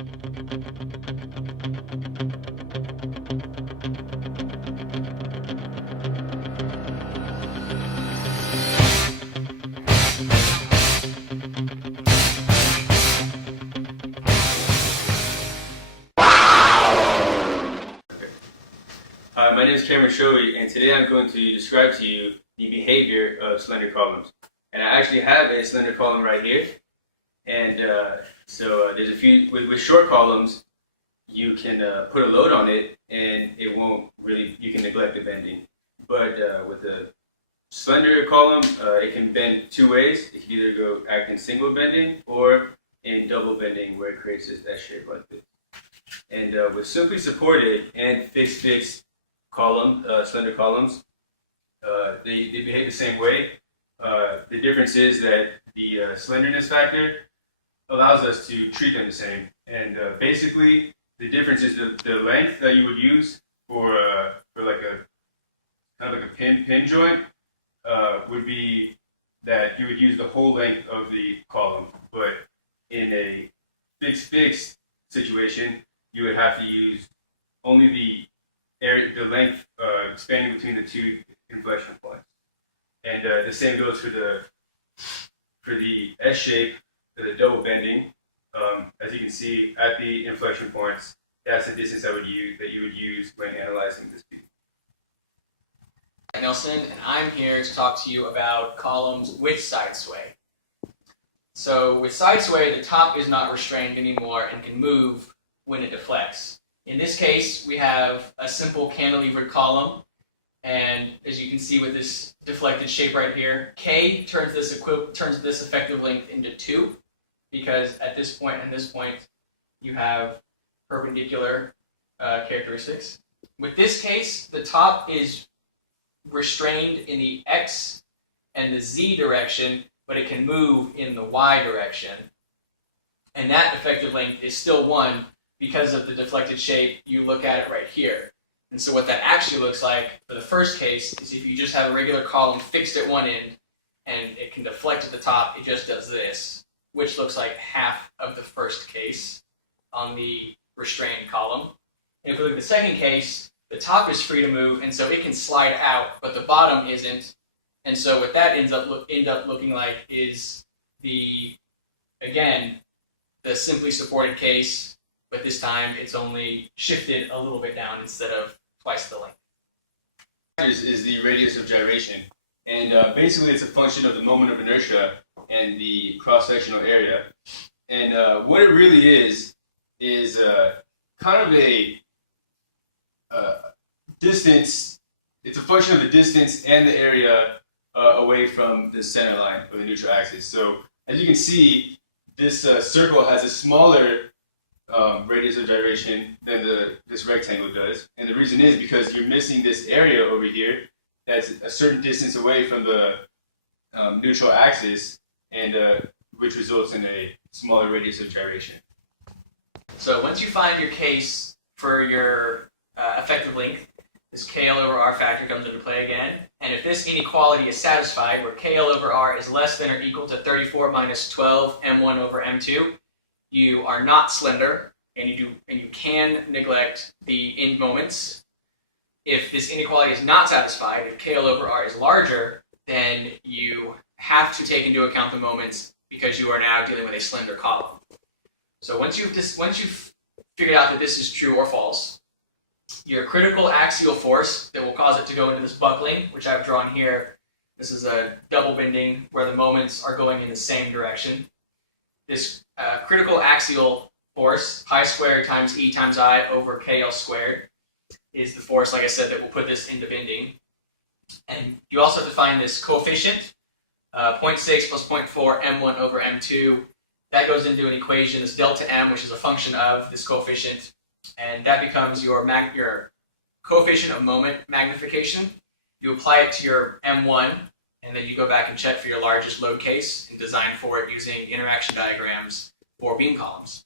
My name is Cameron Shoaee, and today I'm going to describe to you the behavior of slender columns. And I actually have a slender column right here. And there's a few, with short columns, you can put a load on it and it won't really, you can neglect the bending. But with a slender column, it can bend two ways. It can either go act in single bending or in double bending, where it creates this S shape like this. And with simply supported and fixed column, slender columns, they behave the same way. The difference is that the slenderness factor allows us to treat them the same. And basically, the difference is the length that you would use for like a kind of like a pin joint would be that you would use the whole length of the column. But in a fixed situation, you would have to use only the length spanning between the two inflection points. And the same goes for the S shape, the double bending. As you can see at the inflection points, that's the distance that you would use when analyzing this piece. I'm Nelson, and I'm here to talk to you about columns with side sway. So with side sway, the top is not restrained anymore and can move when it deflects. In this case, we have a simple cantilevered column, and as you can see with this deflected shape right here, K turns this effective length into 2, because at this point and this point, you have perpendicular characteristics. With this case, the top is restrained in the X and the Z direction, but it can move in the Y direction. And that effective length is still 1 because of the deflected shape. You look at it right here. And so what that actually looks like for the first case is if you just have a regular column fixed at one end and it can deflect at the top, it just does this, which looks like half of the first case on the restrained column. And if we look at the second case, the top is free to move, and so it can slide out, but the bottom isn't. And so what that ends up looking like is again, the simply supported case, but this time it's only shifted a little bit down instead of twice the length. Is the radius of gyration, and basically it's a function of the moment of inertia and the cross-sectional area. And what it really is kind of a distance. It's a function of the distance and the area away from the center line of the neutral axis. So as you can see, this circle has a smaller radius of gyration than this rectangle does. And the reason is because you're missing this area over here that's a certain distance away from the neutral axis, and which results in a smaller radius of gyration. So once you find your case for your effective length, this KL over R factor comes into play again. And if this inequality is satisfied, where KL over R is less than or equal to 34 minus 12 M1 over M2, you are not slender, and you can neglect the end moments. If this inequality is not satisfied, if KL over R is larger, then you have to take into account the moments because you are now dealing with a slender column. So once you've figured out that this is true or false, your critical axial force that will cause it to go into this buckling, which I've drawn here, this is a double bending where the moments are going in the same direction. This critical axial force, pi squared times E times I over KL squared, is the force, like I said, that will put this into bending. And you also have to find this coefficient, 0.6 plus 0.4 M1 over M2. That goes into an equation, this delta M, which is a function of this coefficient, and that becomes your coefficient of moment magnification. You apply it to your M1, and then you go back and check for your largest load case and design for it using interaction diagrams for beam columns.